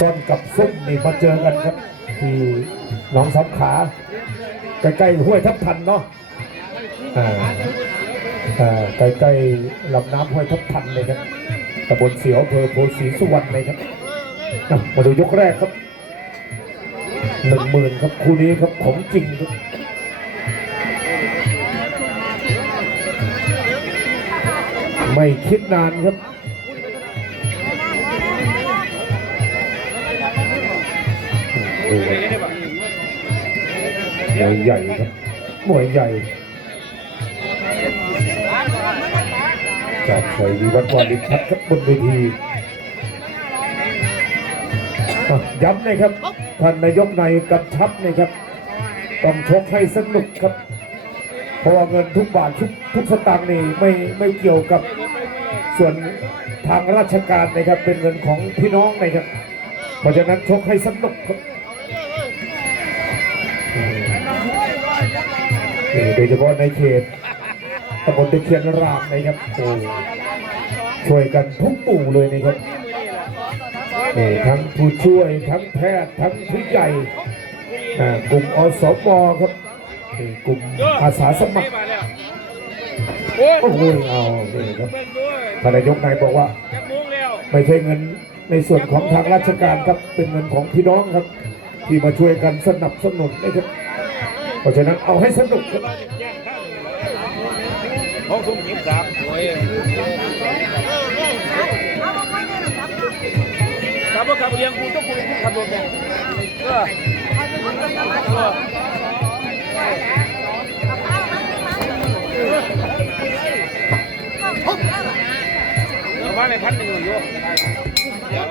ส้นกับซุ่มนี่มาเจอกันครับ ที่หนองสำขา ใกล้ๆห้วยทับทันเนาะอ่าอ่าใกล้ๆลำน้ำห้วยทับทันเลยครับตำบลเสียวอำเภอโพธิ์ศรีสุวรรณเลยครับมาดูยกแรกครับหนึ่งหมื่นครับคู่นี้ครับของจริงครับไม่คิดนานครับ ดูครับมวยใหญ่ครับมวยใหญ่จากชัยวิวัฒน์วาริพัฒน์ครับบนเวทีย้ำนะครับท่านนายกในายกำชับนะครับต้องชกให้สนุกครับ เพราะว่าเงินทุกบาททุกทุกสตางค์นี่ไม่ไม่เกี่ยวกับส่วนทางราชการนะครับเป็นเงินของพี่น้องนะครับเพราะฉะนั้นชกให้สนุกครับ นี่โดยเฉพาะในเขตตำบลตะเคียนรามนะครับโอ้ช่วยกันทุกปู่เลยนะครับนี่ทั้งผู้ช่วยทั้งแพทย์ทั้งผู้ใหญ่กลุ่มอสมครับนี่กลุ่มอาสาสมัครโอ้โหเอานี่ครับท่านนายกนายบอกว่า ไม่ใช่เงินในส่วนของทางราชการครับเป็นเงินของพี่น้องครับ ที่มาช่วยกันสนับสนุนนะครับ เพราะฉะนั้นเอาให้สนุกครับแจ้งข้างห้องสุ่มยิบสามโอ้ยขับรถขับเรียงกูต้องกูขับรถเนี่ยเออเออเอามาในพันหนึ่งอยู่เดี๋ยว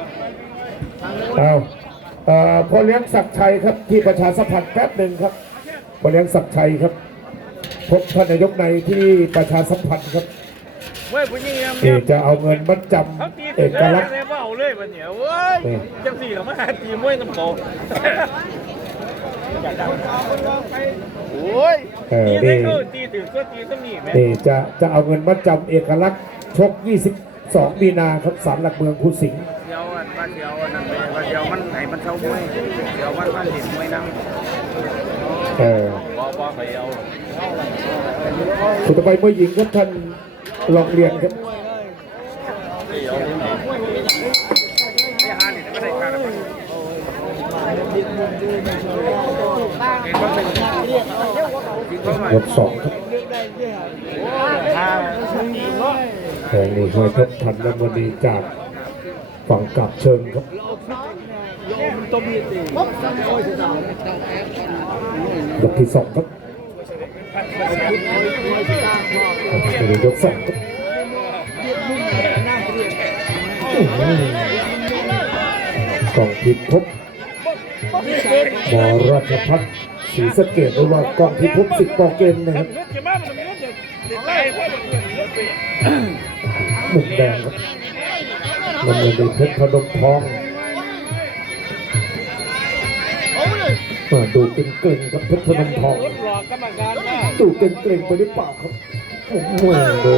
เอาเอ่อพ่อเลี้ยงศักดิ์ชัยครับที่ประชาสัมพันธ์แป๊บหนึ่งครับ พ่อเลี้ยงศักดิ์ชัยครับ พบท่านนายกในที่ประชาสัมพันธ์ครับเว้ยผู้หญิงยังที่จะเอาเงินมัดจเขาตีำเอถึงกแล้วลักษณ์เลยว่าเอาเลยวันเนี้ยเว้ยนี่จังสี่เขามาหาตีมวยน้ำโตโอ้ยเออตีได้นี่คือตีถึงก็ตีต้องหนีแม่นี่จะจะเอาเงินมัดจำเอกลักษณ์ชก 22มีนาครับศาลหลักเมืองภูสิงห์เดี๋ยวอันว่าเดี๋ยวอันนั้นไปว่าเดี๋ยวมันไหนมันเช่ามวยเดี๋ยวมันมันเห็นมวยนั่ง สุดต่อไปเมื่อหญิงครับท่านลองเรียนครับยวไม่หานี่ไม่ได้ค่าแล้วเห็นว่าเป็นจริงก็หน่อยยกสองครับแทงนี่ห้วยทบทันและวันนี้จากฝั่งกลับเชิงครับ ยกที่สองครับยกสองต้อหือกองทิพย์พบมราชพัฒน์ศรีสะเกดหรือว่ากองทิพย์พสิบปอเกมนะครับรถจะมามันรถจะติดใจเพราะมันรถไปมุมแดงครับมันเลยในเพชรพนมทอง ดูเก่งๆครับเพชรพนมทองรถหลอกกรรมการว่าดูเก่งๆไปหรือเปล่าครับโอ้โหดู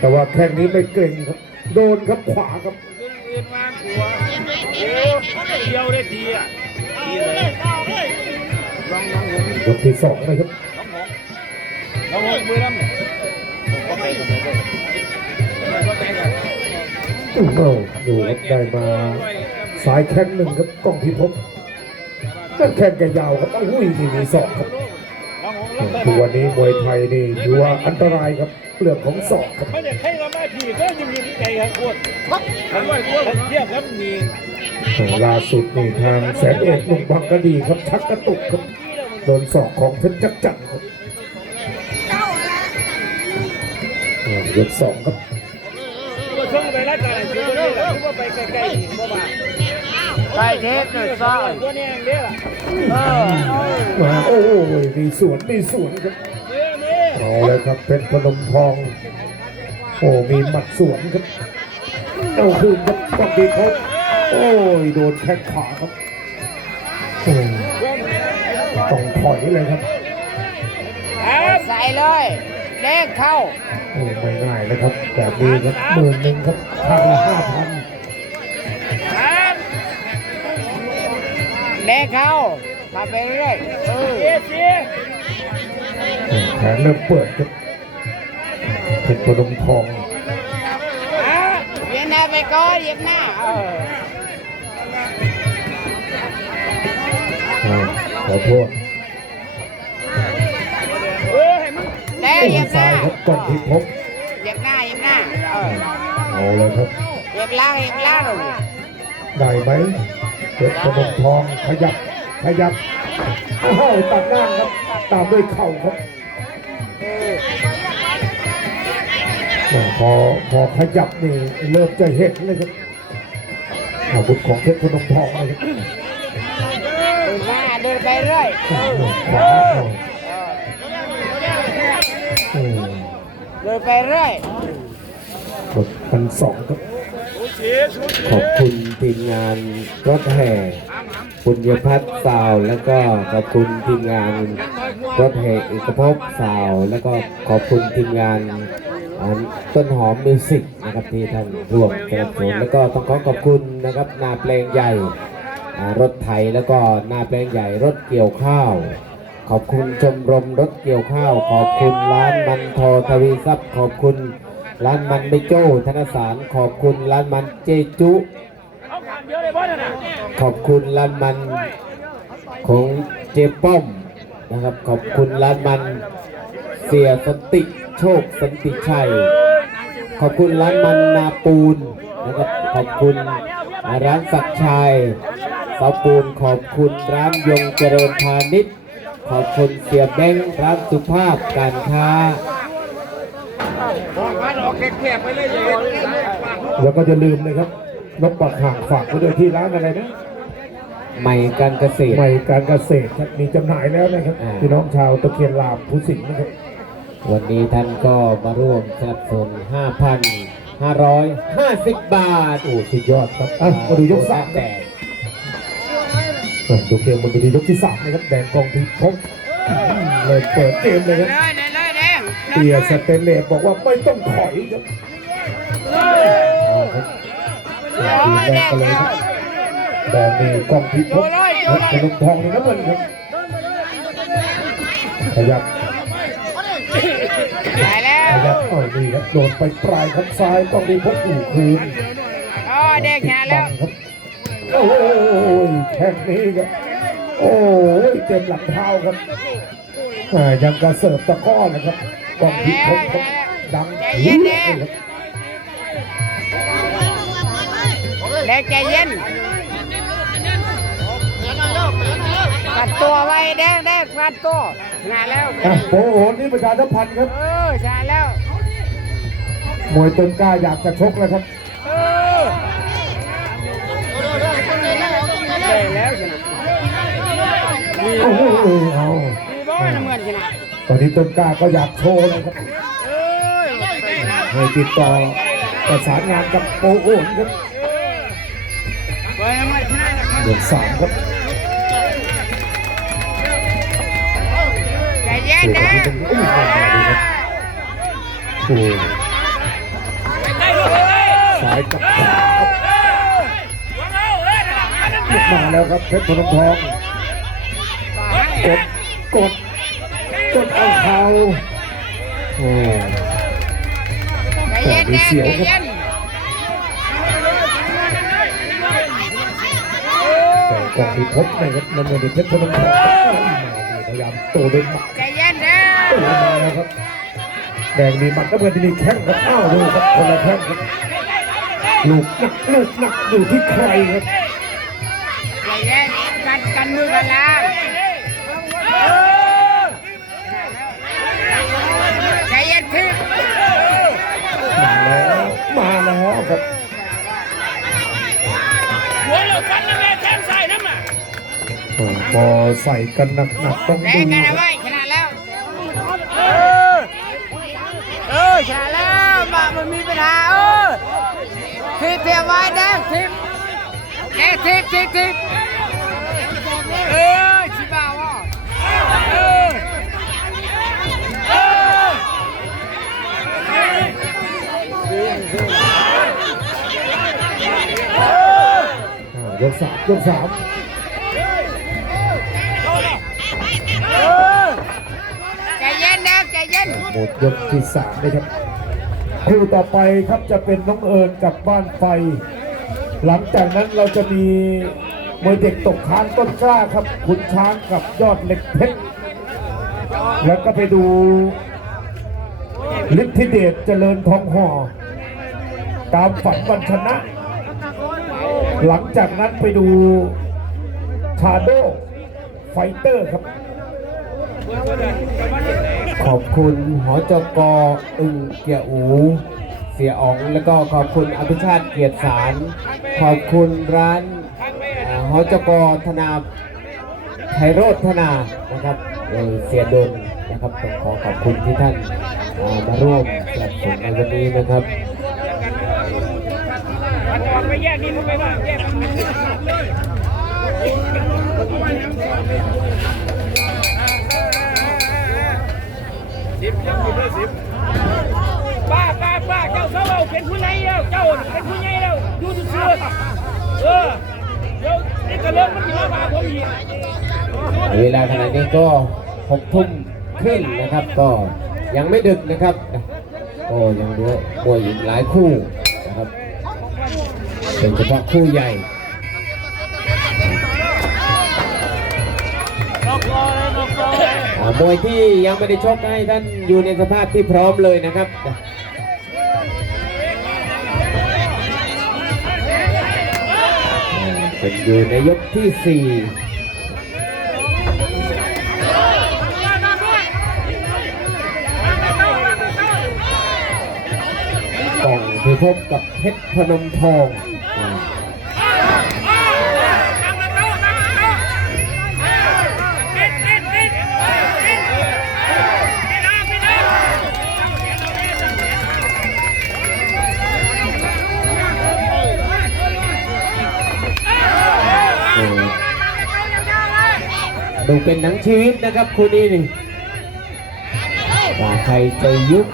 แต่ว่าแข้งนี้ไม่เก่งครับ โดนครับขวาครับเรียนมาขัวโอ้เดียวได้ทีอะทีเลยลองลองหงยกที่สองนะครับลองหงลองหมือน้ำก็ไปก็ไปก็ไปกันโอ้โหดูได้มาสายแข้งหนึ่งครับกล้องพิภพ นั่นแข้งแกยาวครับอุ้ยนี่มีสองครับลองหงลองทุกวันนี้มวยไทยนี่ถือว่าอันตรายครับเรื่องของศอกครับไม่ได้ให้เราแม่ทีก็ยิ้มยิ้มใจครับอ้วนทำไว้อ้วนเทียบครับมีล่าสุดนี่ทางแสนเอกหนุ่มบางกะดีครับชักกระตุกครับโดนศอกของเพชรจักรจันทร์ครับอ่ายกสองครับก็ช่วงไปรายการคือตัวนี้แหละคือว่าไปใกล้ๆบ่มา ใกล้เทปหน่อยซ้ายตัวนี้เองเด้อเออมาโอ้โหมีสวนมีสวนครับนี่นี่เอาเลยครับเพชรพนมทอง โอ้มีหมัดสวนครับเอาคืนครับต้องดีเขาโอ้ยโดนแข้งขวาครับโอ้ต้องถอยเลยครับใส่เลยเด้งเข้า โอ้ไม่ง่ายนะครับแบบนี้ครับหมื่นหนึ่งครับทางละห้าพัน แดงเข้าเข้าไปเรื่อยเออเสียเสียแขนเริ่มเปิดครับเพชรพนมทองเหยียบหน้าไปก่อนเหยียบหน้าเอออ่าขอโทษเออให้มันแดงเหยียบหซ้าน้ายครับก่อนที่พบเหยียบหน้าเหยียบหน้า เออเอาเลยครับเหยียบล่างเหยียบล่างได้ไหม เพชรพนมทองขยับขยับโอ้โหตัดล่างครับ ตามด้วยเข่าครับแหม่พอพอขยับนี่เริ่มจะเห็นเลยครับอาวุธของเพชรพนมทองเลยครับเดินหน้าเดินไปเรื่อยเออขวาเอาเอออืมเดินไปเรื่อยกดพันสองครับสูสีสูสี ขอบคุณทีมงานรถแห่ปุญญพัฒน์สาว แล้วก็ขอบคุณทีมงานรถแห่เอกภพสาว แล้วก็ขอบคุณทีมงานต้นหอมมิวสิกนะครับที่ท่านร่วมสนับสนุนแล้วก็ต้องขอขอบคุณนะครับนาแปลงใหญ่รถไถแล้วก็นาแปลงใหญ่รถเกี่ยวข้าว ขอบคุณชมรมรถเกี่ยวข้าว ขอบคุณร้านมันทอทวีทรัพย์ขอบคุณ ร้านมันไม่โจ้ธนสารขอบคุณร้านมันเจจุ ขอบคุณร้านมันของเจป้อมนะครับ ขอบคุณร้านมันเสียสติโชคสันติชัย ขอบคุณร้านมันนาปูนนะครับขอบคุณร้านศักชัยเสาปูนขอบคุณร้านยงเจริญพาณิชย์ขอบคุณเสียแบงร้านสุภาพการค้า แล้วก็จะลืมเลยครับนกปากห่างฝากไว้ด้วยที่ร้านอะไรนะใหม่การเกษตร ใหม่การเกษตรครับมีจำหน่ายแล้วนะครับอ่า พี่น้องชาวตะเคียนลามผู้สิงห์นะครับวันนี้ท่านก็มาร่วมสนับสนุน5,550 บาทโอ้สุดยอดครับอะมาดูยกสามแตครับกอะดูเกมบนเวทียกที่สามนะครับแดงกองทิพบเลยเปิดเกมเลยครับ เลย เตียสเตเลสบอกว่าไม่ต้องถอยครับเอาครับโอ้ยแดแดงกันเลยครับแดงนี่กองทิพบและขนมทองนี่น้ำเงินครับขยับได้แล้ขวยับเอ้ยนี่ครับโดนไปปลายครับซ้ายต้องมีพบอู่คืนโอ้ยแดงชนะแล้วครับโอ้ยแค่นี้ครับโอ้ยเต็มหลังเท้าครับยังกระเสิร์ฟตะก้อนะครับ กองทิพบครับดังใจเย็นเลแดยงครับแดงใจเย็นกัดตัวไว้แดงแดงกัดตัวชนะแล้วอะโปโหนนี่ประชาสัมพันธ์ครับเออชนะแล้วมวยต้นกล้าอยากจะชกแล้วครับเออได้แล้วชนะโอ้โหเอามีบอลน้ำเงินชนะ ตอนนี้ต้นกล้าก็อยากโชว์เลยครับให้ติดต่อประสานงานกับโปโอนครับเงินครับเดือนสามครับใจเย็นนะโอ้สายกับมาแล้วครับเพชรพนมทองกดกด กดเอาเขาโอ้ใจเย็นแดงใจเย็นแต่กองที่พบนะครับน้ำเงินเป็นเพชรพนมพยายามโตด้วยหมัดใจเย็นนะโอ้มาแล้วครับแดงมีหมัดน้ำเงินมีแข้งกับอ้าวดูครับคนละแข้งครับลูกหนักลูกหนักอยู่ที่ใครครับใจเย็นกันกันมือกันแล้างใจเย็นพี่ มาแล้ว มาแล้วครับหัวเราฟันนั่นแหละแทงใส่น้ำอะโอ้พอใส่กันหนักๆต้องแดดูงกันคเอารับไว้ชนะแล้วเออเออชนะแล้วมามันมีปัญหาเออทิปเทียบไว้แดงทิปแดงทิปทิปทิปเออ ยกสามยกสามใจเย็นนะใจเย็นหมดยกที่สามนะครับคู่ต่อไปครับจะเป็นน้องเอิญกับบ้านไฟ หลังจากนั้นเราจะมีมวยเด็กตกค้างต้นกล้าครับขุนช้างกับยอดเหล็กเพชรแล้วก็ไปดูฤทธิเดชเจริญทองห่อตามฝันวันชนะ หลังจากนั้นไปดูชาโดไฟเตอร์ครับ ขอบคุณหอจกอึ่งเกียอู เสียอ๋อง แล้วก็ขอบคุณอภิชาติเกียรติสาร ขอบคุณร้านหอจกอธนาไทยโรธธนานะครับเเสียดนนะครับต้องขอขอบคุณที่ท่านมาร่วมสนับสนุนในวันนี้นะครับ ไปแยกนี่มึงไปว่าแยกเลยสิบยังสิบสิบป้าป้าป้าเจ้าเจ้าเป็นผู้ใหญ่แล้วเจ้าเป็นผู้ใหญ่แล้วอยู่ซื่อเออเดี๋ยวนี่กระเลิกมันจะมาพาผมอีกเวลาขณะนี้ก็หกทุ่มครึ่งนะครับก็ยังไม่ดึกนะครับก็ยังเหลือมวยอีกหลายคู่ นะครับโดยเฉพาะคู่ใหญ่อ่ามวยที่ยังไม่ได้ชกให้ท่านอยู่ในสภาพที่พร้อมเลยนะครับเป็นอยู่ในยกที่สี่กล่องพิภพกับเพชรพนมทอง ดูเป็นหนังชีวิตนะครับคู่นี้นี่ว่าใครจะยุบ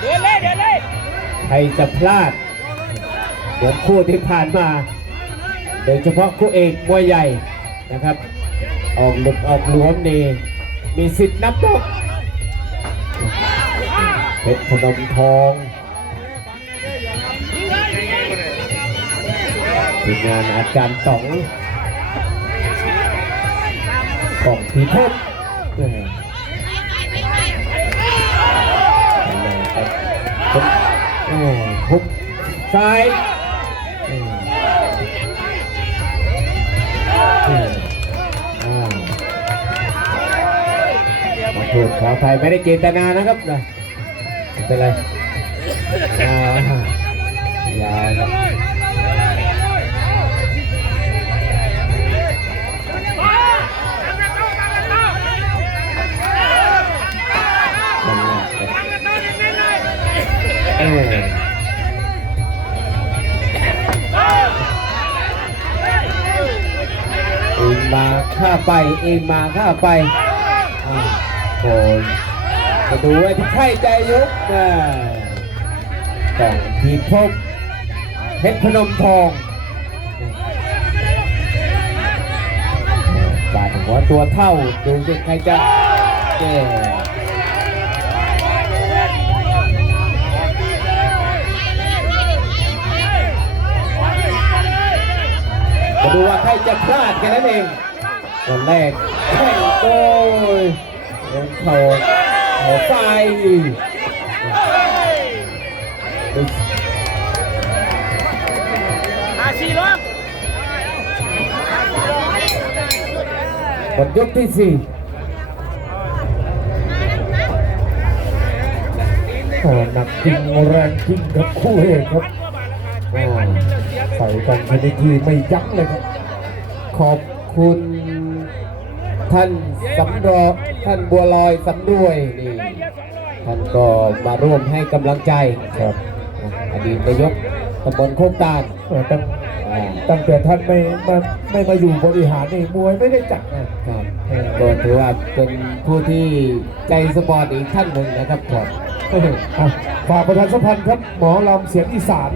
เดินเลยเดินเลยใครจะพลาดเหมือนคู่ที่ผ่านมา โดยเฉพาะคู่เอกมวยใหญ่นะครับ ออกหลุดออกหลวมนี่มีสิทธิ์นับนกเพชรพนมทองทีมงานอาจารย์ต๋อง กองพิภพแหม่ครับโอ้หุบซ้ายมอืมอ่าขอโทยไม่ได้เจตนานะครับนะเป็นไร ไป เองมาข้าไปโอนจะดูไว้ที่ไข่ใจยุบนะต้องทีพบเพชรพนมทองบาดหัวตัวเท่า ดูสิใครจะแก้มาดูว่าใครจะพลาดแค่นั้นเอง วันแรกแข่งโดยลงเข่าเข่าไฟอาชีร้องหมดยกที่สี่โอ้หนักจริงแรงจริงครับคู่เอกครับใส่กันชนิดที่ไม่ยั้งเลยครับ ขอบคุณ ท่านสำรอท่านบัวลอยสำรวยนี่ท่านก็มาร่วมให้กำลังใจครับอดีตนายกตำบลโคกตาลเออตั้งอ่าตั้งแต่ท่านไม่มาไม่มาอยู่บริหารนี่มวยไม่ได้จัดนะครับก็ถือว่าเป็นผู้ที่ใจสปอร์ตอีกท่านหนึ่งนะครับครับอะฝากประชาสัมพันธ์ครับหมอลำเสียงอีสาน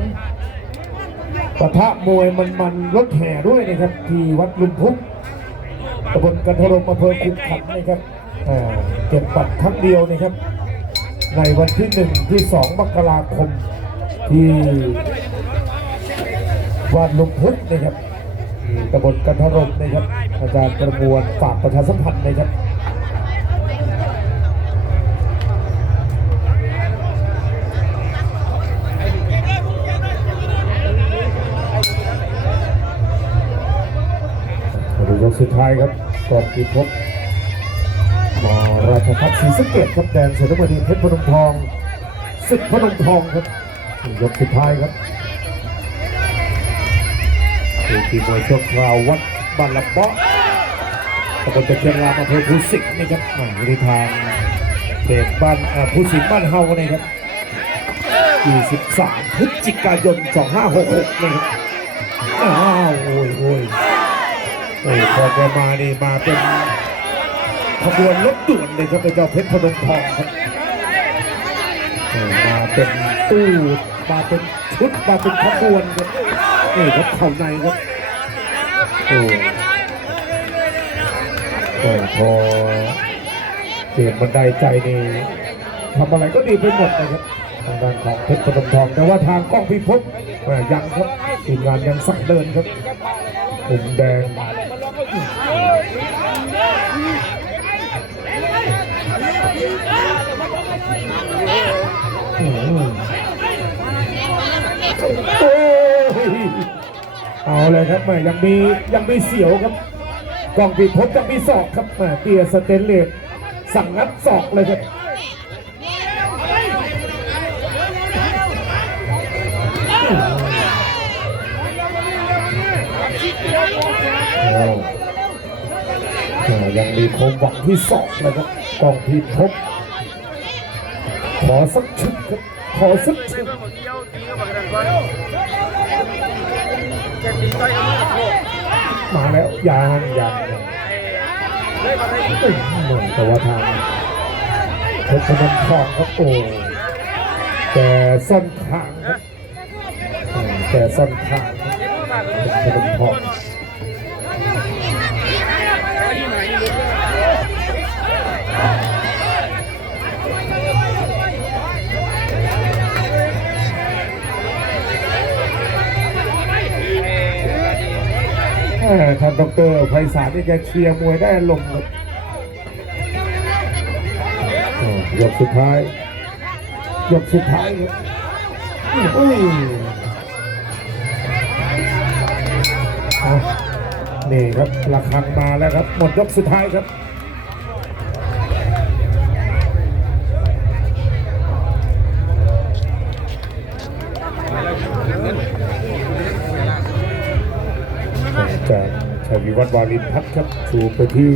ปะทะมวยมันมันๆรถแห่ด้วยนะครับ ที่วัดลุมพุก ตำบลกันทรมอำเภอคุมขันนะครับเก็บปัดครั้งเดียวนะครับ ในวันที่หนึ่งที่สองมกราคมที่วาดลุงพุทธนะครับตำบลกันทรมนะครับ อาจารย์ประมวลฝากประชาสัมพันธ์นะครับ มาดูยก สุดท้ายครับกอบกิพบมอราชพัฒน์ศรีสะเกดครับแดนเสน้ำมันเพชรพนมทองศึกพนมทองครับยกสุดท้ายครับคือทีมวยชั่วคราววัดบ้านละเปาะตำบลตะเคียนรามอำเภอภูสิงห์นะครับมาอยู่ทางเขตบ้านภูสิงห์บ้านเฮานะครับ23พฤศจิกายน 2566นะครับอ้าวโอ้ยโอ้ย โอ้พอแกมานี่มาเป็นขบวนรถด่วนเลยครับเจ้าเพชรพนมทองครับมาเป็นตู้มาเป็นชุดมาเป็นขบวนครับนี่ครับเข่าในครับโอ้โอ้พอเปลี่ยนบันไดใจนี่ทำอะไรก็ดีไปหมดนะครับทางด้านของเพชรพนมทอง แต่ว่าทางกล้องพิภพยังครับทีมงานยังสั่งเดินครับมุมแดง โอ้ยเอาเลยครับแม่ยังมียังมีเสียวครับกองปีพบยังมีศอกครับแม่เตียสเตนเลสสั่งงัดศอกเลยครับเอาอ่า ยังมีความหวังที่ศอกนะครับกองพีพบขอสักชุดครับขอสักชุดมาแล้วยางยางยางตึ้งเหมือนแต่ว่าทางเพชรพนมทองครับโอ้แต่ส้นขางแต่ส้นทางเพชรพนมทอง ท่านดอกเตอรไพศาลนี่แกเชียร์มวยได้ลงครับโอ้ยกสุดท้าย ยกสุดท้ายครับอุ้ยอะนี่ครับระฆังมาแล้วครับ หมดยกสุดท้ายครับ จากชัย วัดวารินพัฒน์ครับชูไปที่